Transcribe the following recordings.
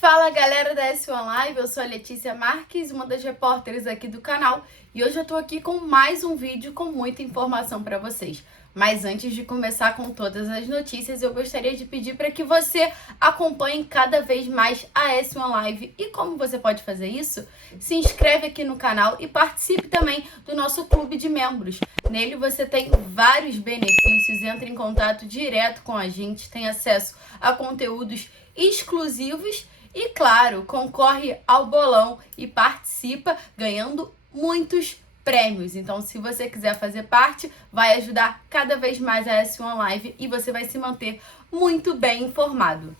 Fala galera da S1 Live, eu sou a Letícia Marques, uma das repórteres aqui do canal, e hoje eu tô aqui com mais um vídeo com muita informação para vocês. Mas antes de começar com todas as notícias, eu gostaria de pedir para que você acompanhe cada vez mais a S1 Live. E como você pode fazer isso? Se inscreve aqui no canal e participe também do nosso clube de membros. Nele você tem vários benefícios, entra em contato direto com a gente, tem acesso a conteúdos exclusivos e, claro, concorre ao bolão e participa ganhando muitos prêmios. Então, se você quiser fazer parte, vai ajudar cada vez mais a S1 Live e você vai se manter muito bem informado.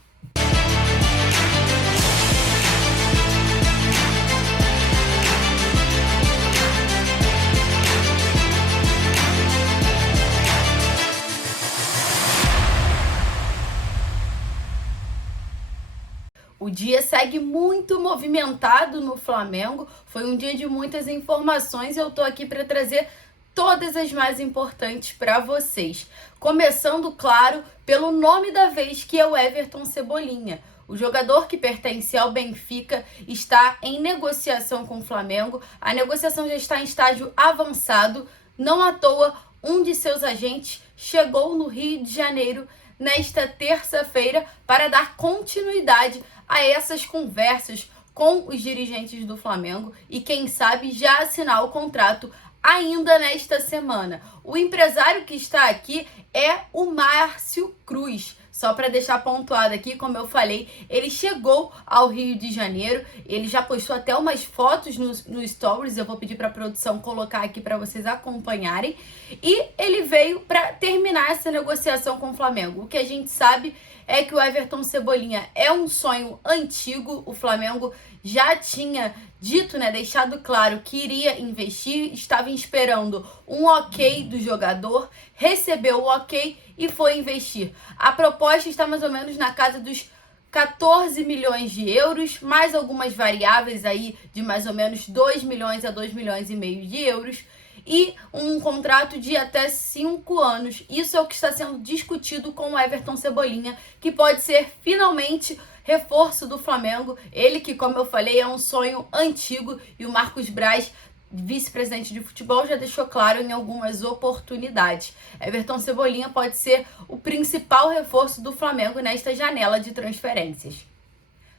O dia segue muito movimentado no Flamengo, foi um dia de muitas informações e eu tô aqui para trazer todas as mais importantes para vocês. Começando, claro, pelo nome da vez, que é o Everton Cebolinha. O jogador que pertence ao Benfica está em negociação com o Flamengo, a negociação já está em estágio avançado, não à toa um de seus agentes chegou no Rio de Janeiro nesta terça-feira para dar continuidade a essas conversas com os dirigentes do Flamengo e, quem sabe, já assinar o contrato ainda nesta semana. O empresário que está aqui é o Márcio Cruz. Só para deixar pontuado aqui, como eu falei, ele chegou ao Rio de Janeiro, ele já postou até umas fotos no Stories, eu vou pedir para a produção colocar aqui para vocês acompanharem, e ele veio para terminar essa negociação com o Flamengo. O que a gente sabe é que o Everton Cebolinha é um sonho antigo, o Flamengo já tinha dito, deixado claro que iria investir, estava esperando um ok do jogador, recebeu o ok e foi investir. A proposta está mais ou menos na casa dos 14 milhões de euros, mais algumas variáveis aí de mais ou menos 2 milhões a 2 milhões e meio de euros e um contrato de até 5 anos. Isso é o que está sendo discutido com o Everton Cebolinha, que pode ser finalmente reforço do Flamengo. Ele que, como eu falei, é um sonho antigo, e o Marcos Braz, vice-presidente de futebol, já deixou claro em algumas oportunidades. Everton Cebolinha pode ser o principal reforço do Flamengo nesta janela de transferências.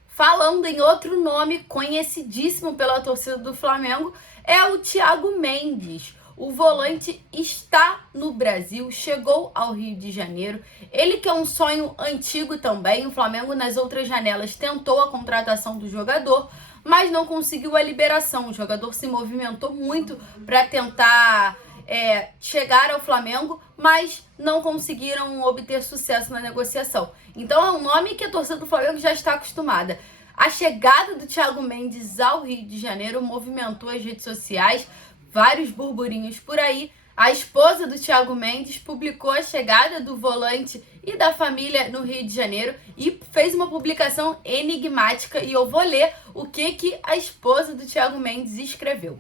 Falando em outro nome conhecidíssimo pela torcida do Flamengo, é o Thiago Mendes. O volante está no Brasil, chegou ao Rio de Janeiro. Ele que é um sonho antigo também. O Flamengo nas outras janelas tentou a contratação do jogador, mas não conseguiu a liberação. O jogador se movimentou muito para tentar chegar ao Flamengo, mas não conseguiram obter sucesso na negociação. Então é um nome que a torcida do Flamengo já está acostumada. A chegada do Thiago Mendes ao Rio de Janeiro movimentou as redes sociais, vários burburinhos por aí. A esposa do Thiago Mendes publicou a chegada do volante e da família no Rio de Janeiro e fez uma publicação enigmática, e eu vou ler o que a esposa do Thiago Mendes escreveu.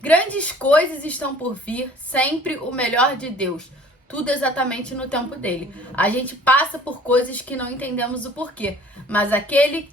Grandes coisas estão por vir, sempre o melhor de Deus. Tudo exatamente no tempo dele. A gente passa por coisas que não entendemos o porquê, mas aquele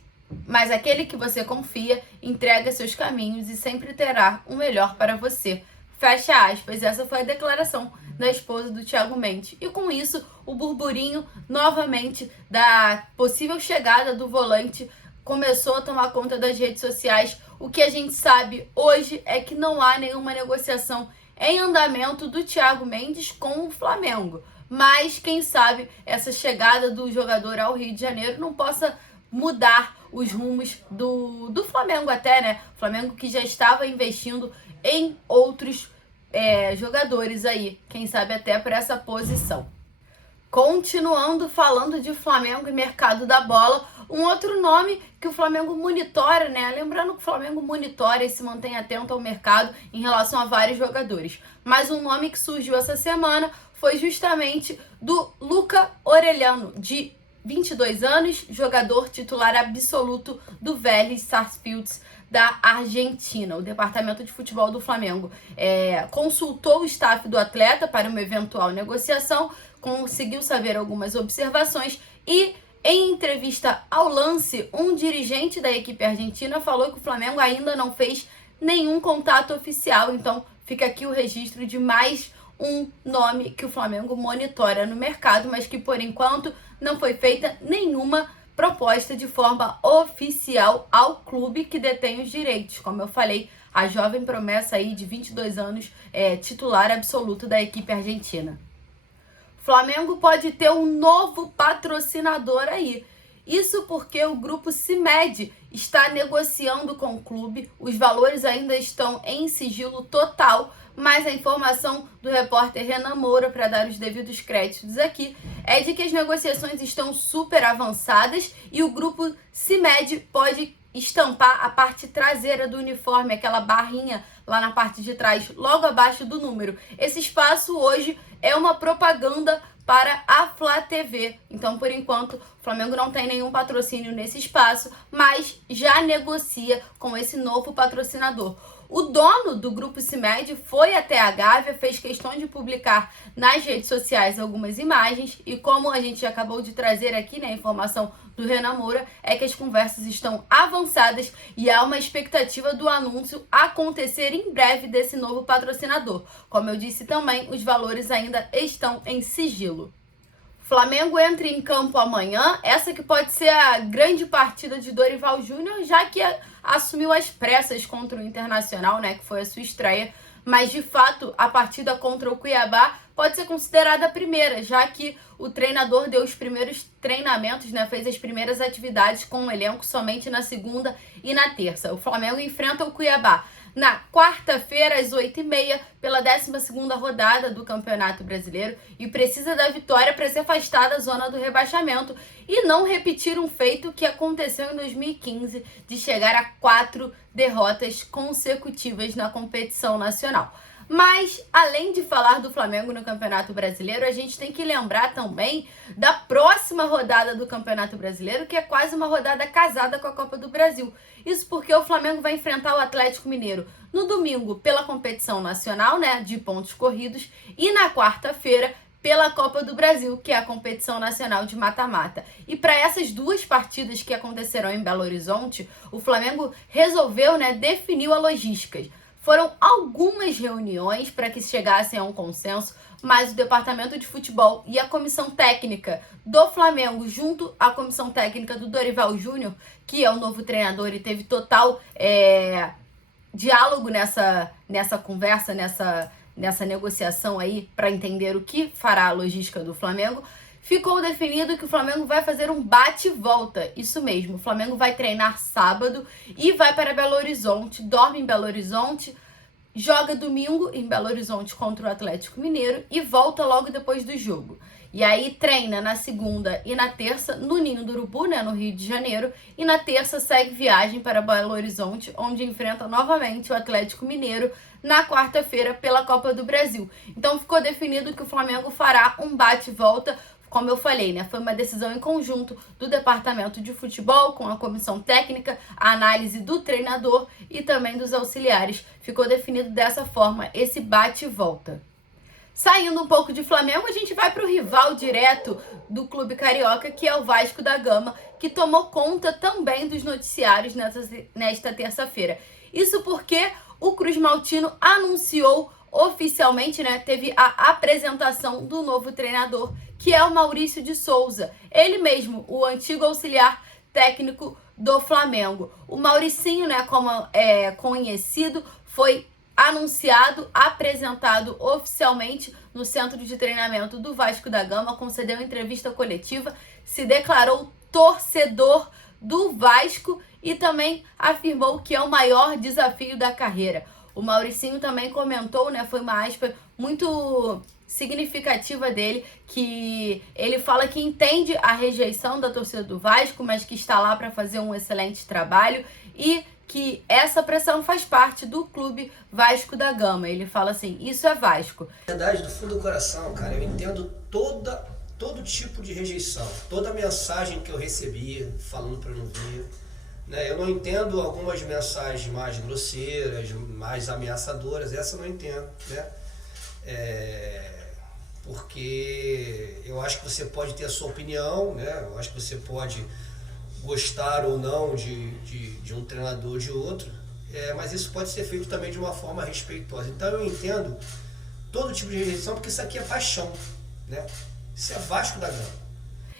que você confia entrega seus caminhos e sempre terá o melhor para você. Fecha aspas. Essa foi a declaração da esposa do Thiago Mendes. E com isso, o burburinho novamente da possível chegada do volante começou a tomar conta das redes sociais. O que a gente sabe hoje é que não há nenhuma negociação em andamento do Thiago Mendes com o Flamengo. Mas quem sabe essa chegada do jogador ao Rio de Janeiro não possa mudar os rumos do Flamengo até, O Flamengo que já estava investindo em outros jogadores aí, quem sabe até para essa posição. Continuando falando de Flamengo e mercado da bola, um outro nome que o Flamengo monitora, Lembrando que o Flamengo monitora e se mantém atento ao mercado em relação a vários jogadores. Mas um nome que surgiu essa semana foi justamente do Luca Orellano, de 22 anos, jogador titular absoluto do Vélez Sarsfield da Argentina. O departamento de futebol do Flamengo consultou o staff do atleta para uma eventual negociação, conseguiu saber algumas observações e Em entrevista ao Lance, um dirigente da equipe argentina falou que o Flamengo ainda não fez nenhum contato oficial, então fica aqui o registro de mais um nome que o Flamengo monitora no mercado, mas que por enquanto não foi feita nenhuma proposta de forma oficial ao clube que detém os direitos. Como eu falei, a jovem promessa aí de 22 anos é titular absoluto da equipe argentina. Flamengo pode ter um novo patrocinador aí. Isso porque o grupo CIMED está negociando com o clube. Os valores ainda estão em sigilo total, mas a informação do repórter Renan Moura, para dar os devidos créditos aqui, é de que as negociações estão super avançadas e o grupo CIMED pode estampar a parte traseira do uniforme, aquela barrinha lá na parte de trás, logo abaixo do número. Esse espaço hoje é uma propaganda para a Flá TV. Então, por enquanto, o Flamengo não tem nenhum patrocínio nesse espaço, mas já negocia com esse novo patrocinador. O dono do grupo CIMED foi até a Gávea, fez questão de publicar nas redes sociais algumas imagens e como a gente acabou de trazer aqui, né, a informação do Renan Moura, é que as conversas estão avançadas e há uma expectativa do anúncio acontecer em breve desse novo patrocinador. Como eu disse também, os valores ainda estão em sigilo. Flamengo entra em campo amanhã, essa que pode ser a grande partida de Dorival Júnior, já que assumiu as pressas contra o Internacional, né, que foi a sua estreia, mas de fato a partida contra o Cuiabá pode ser considerada a primeira, já que o treinador deu os primeiros treinamentos, né, fez as primeiras atividades com o elenco somente na segunda e na terça. O Flamengo enfrenta o Cuiabá na quarta-feira, às 8h30, pela 12ª rodada do Campeonato Brasileiro e precisa da vitória para se afastar da zona do rebaixamento e não repetir um feito que aconteceu em 2015, de chegar a 4 derrotas consecutivas na competição nacional. Mas, além de falar do Flamengo no Campeonato Brasileiro, a gente tem que lembrar também da próxima rodada do Campeonato Brasileiro, que é quase uma rodada casada com a Copa do Brasil. Isso porque o Flamengo vai enfrentar o Atlético Mineiro no domingo pela competição nacional, né, de pontos corridos, e na quarta-feira pela Copa do Brasil, que é a competição nacional de mata-mata. E para essas duas partidas que acontecerão em Belo Horizonte, o Flamengo resolveu, né, definiu a logística. Foram algumas reuniões para que se chegassem a um consenso, mas o departamento de futebol e a comissão técnica do Flamengo, junto à comissão técnica do Dorival Júnior, que é o novo treinador e teve total diálogo nessa conversa, nessa negociação aí para entender o que fará a logística do Flamengo, ficou definido que o Flamengo vai fazer um bate-volta. Isso mesmo, o Flamengo vai treinar sábado e vai para Belo Horizonte, dorme em Belo Horizonte, joga domingo em Belo Horizonte contra o Atlético Mineiro e volta logo depois do jogo. E aí treina na segunda e na terça no Ninho do Urubu, né, no Rio de Janeiro, e na terça segue viagem para Belo Horizonte, onde enfrenta novamente o Atlético Mineiro na quarta-feira pela Copa do Brasil. Então ficou definido que o Flamengo fará um bate-volta. Como eu falei, né, foi uma decisão em conjunto do departamento de futebol com a comissão técnica, a análise do treinador e também dos auxiliares. Ficou definido dessa forma esse bate e volta. Saindo um pouco de Flamengo, a gente vai para o rival direto do clube carioca, que é o Vasco da Gama, que tomou conta também dos noticiários nesta terça-feira. Isso porque o Cruz Maltino anunciou oficialmente, né, teve a apresentação do novo treinador, que é o Maurício de Souza. Ele mesmo, o antigo auxiliar técnico do Flamengo. O Mauricinho, né, como é conhecido, foi anunciado, apresentado oficialmente no centro de treinamento do Vasco da Gama, concedeu entrevista coletiva, se declarou torcedor do Vasco e também afirmou que é o maior desafio da carreira. O Mauricinho também comentou, né, foi uma aspa muito significativa dele, que ele fala que entende a rejeição da torcida do Vasco, mas que está lá para fazer um excelente trabalho e que essa pressão faz parte do clube Vasco da Gama. Ele fala assim, isso é Vasco. Verdade, do fundo do coração, cara, eu entendo todo tipo de rejeição, toda mensagem que eu recebi falando para não vir, né? Eu não entendo algumas mensagens mais grosseiras, mais ameaçadoras, essa eu não entendo, né? porque eu acho que você pode ter a sua opinião, né? Eu acho que você pode gostar ou não de um treinador ou de outro, mas isso pode ser feito também de uma forma respeitosa. Então eu entendo todo tipo de rejeição, porque isso aqui é paixão, né? Isso é Vasco da Gama.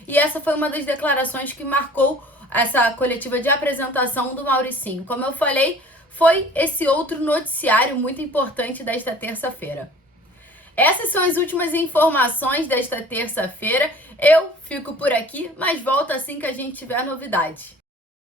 E essa foi uma das declarações que marcou essa coletiva de apresentação do Mauricinho. Como eu falei, foi esse outro noticiário muito importante desta terça-feira. Essas são as últimas informações desta terça-feira. Eu fico por aqui, mas volto assim que a gente tiver novidade.